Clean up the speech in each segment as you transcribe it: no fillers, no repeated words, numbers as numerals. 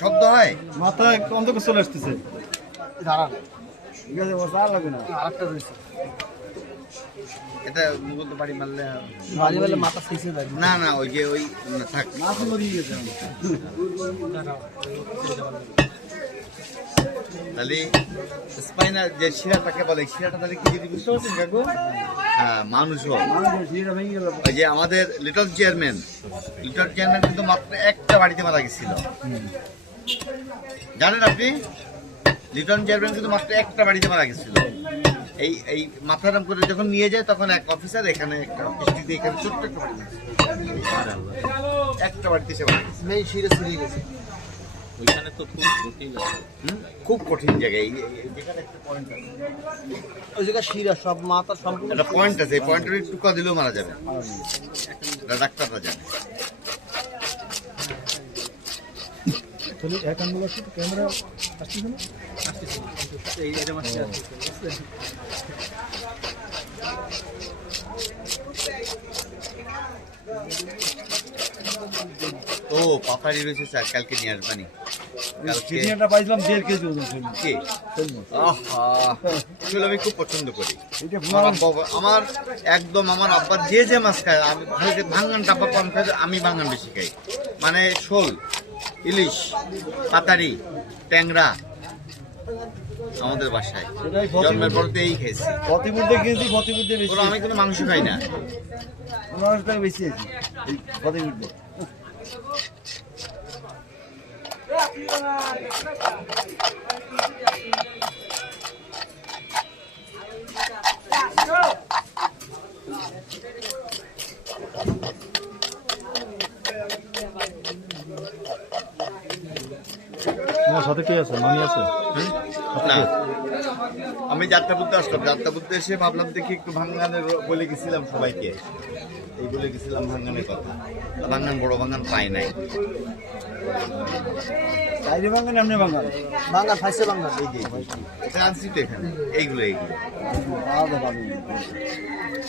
শব্দ হয় মাথায় অন্ধকার চলে আসতেছে। এটা মুগল বাড়ি মারলে মাথা ফেসে যায় না না ওই যে ওই থাক তাহলে স্পাইনাল যে শিরাটাকে বলে শিরাটা তাহলে কি যদি বুঝতে পারছেন কাকু? হ্যাঁ মানুষও ওই যে আমাদের লিটল চেয়ারম্যান কিন্তু মাত্র একটা বাড়িতে মারা গেছিল, জানেন আপনি? লিটল চেয়ারম্যান কিন্তু মাত্র একটা বাড়িতে মারা গেছিল। এই এই মাথারাম করে যখন নিয়ে যায় তখন এক অফিসার এখানে একটা অফিস এখানে ছোট্ট একটা বাড়ি একটা বাড়িতে সে মারা গেছে। ওইখানে তো খুব জটিল আছে, খুব কঠিন জায়গা। যেখানে একটা পয়েন্ট আছে ওই জায়গায় শিরা সব মাথা সম্পূর্ণ একটা পয়েন্ট আছে, এই পয়েন্টের টুকা দিলেও মারা যাবে, ডাক্তাররা জানে। ক্যামেরা ও পাপারি রয়েছে স্যার, কালকে নিয়ে আসবানি। কালকে পাইছিলাম 1.5 কেজি ওজন ছিল। কে? আহা, আসলে আমি খুব পছন্দ করি। আমার একদম আমার আব্বা যে যে মাছ খায়, আমি ভাঙ্গান ডাব্বা কম খাই, আমি ভাঙ্গান বেশি খাই। মানে শোল, ইলিশ, পাতারি, ট্যাংরা আমাদের বাসায় জন্মের পরতে এই খেয়েছি। প্রতিবুদ্ধে কিনছি, প্রতিবুদ্ধে বেশি। আমি কোনো মাংস খাই না। 15 টাকা বেশি আছে এই প্রতিবুদ্ধে। তোমার সাথে কে আছে? মানি আছে? না, আমি যাত্রা বুদ্ধে আসলাম। যাত্রা বুদ্ধে এসে ভাবলাম দেখি একটু ভাঙ্গানের বলে গেছিলাম সবাইকে, এই বলে গেছিলাম ভাঙ্গানের কথা। ভাঙ্গান বড় ভাঙ্গান পাই নাই। বাইরে বাঙ্গান এমনি বাঙ্গান বাঙ্গান ফাইসে বাঙ্গান এই যে এটা আনছি তো এখানে। এইগুলো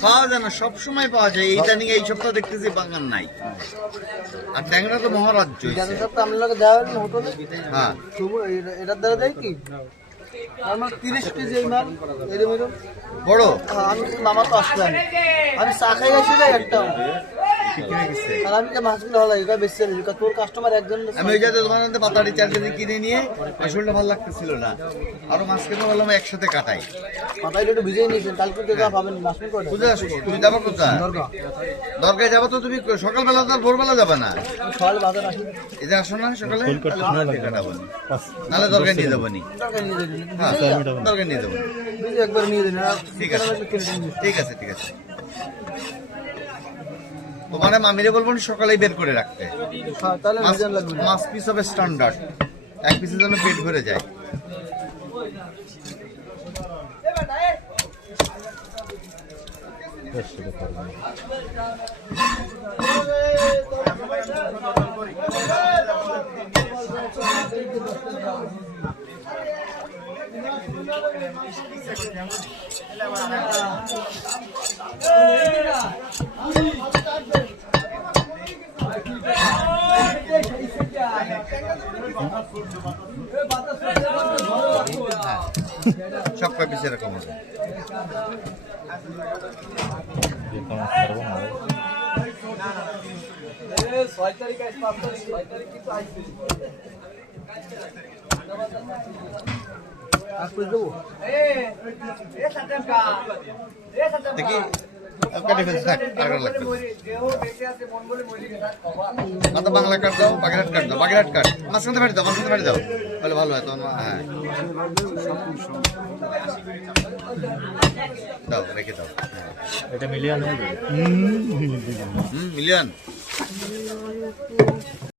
পাওয়া যায় না, সবসময় পাওয়া যায়। এইটা নিয়ে এই সপ্তাহ দেখতেছি বাঙ্গান নাই। আর ট্যাংরা তো মহারাজ্য হইছে। হ্যাঁ, এটার দ্বারা দেয় কি আমার 30 কেজি এই মাল এরকম বড় আমি মামা তো আসলে আমি চা খাই আসি না একটা বিক্রি হয়ে গেছে। আর আমি তো মাছগুলো হলো এটা বেশি তোর কাস্টমার একজন। আমি ওই যাতে তোমার মধ্যে পাতাড়ি 4 কেজি কিনে নিয়ে আসলটা ভালো লাগতেছিল না, আরো মাছ কিনে বললাম একসাথে কাটাই। পাতাই একটু ভিজিয়ে নিয়েছেন, কালকে তো পাবেন মাছগুলো করে বুঝে আসবো। তুমি যাবো কোথায়? দরগায় যাবো তো? তুমি সকালবেলা তো ভোরবেলা যাবে না? সকালে বাজার আসি এতে আসো না সকালে, কাটাবো নাহলে দরগায় নিয়ে যাবো নি। হ্যাঁ, দরগায় নিয়ে যাবো। একবার নিয়ে দিন। ঠিক আছে ঠিক আছে ঠিক আছে। তোমার মামিরে বলবো সকালেই বের করে রাখতে। তাহলে মাছ পিস হবে স্ট্যান্ডার্ড, এক পিসের জন্য পেট ভরে যায়। সব কয় পিস এরকম হবে। দেখি কেটে ফেলছে, থাক আর লাগবে না তো। বাংলা কাট দাও, বাগেরহাট কাট দাও, বাগেরহাট কাট, মাঝখানে বাড়ি দাও, মাঝখানে বাড়ি দাও, তাহলে ভালো হয়। তখন হ্যাঁ দাও, রেখে দাও। এটা মিলিয়ন হবে। মিলিয়ন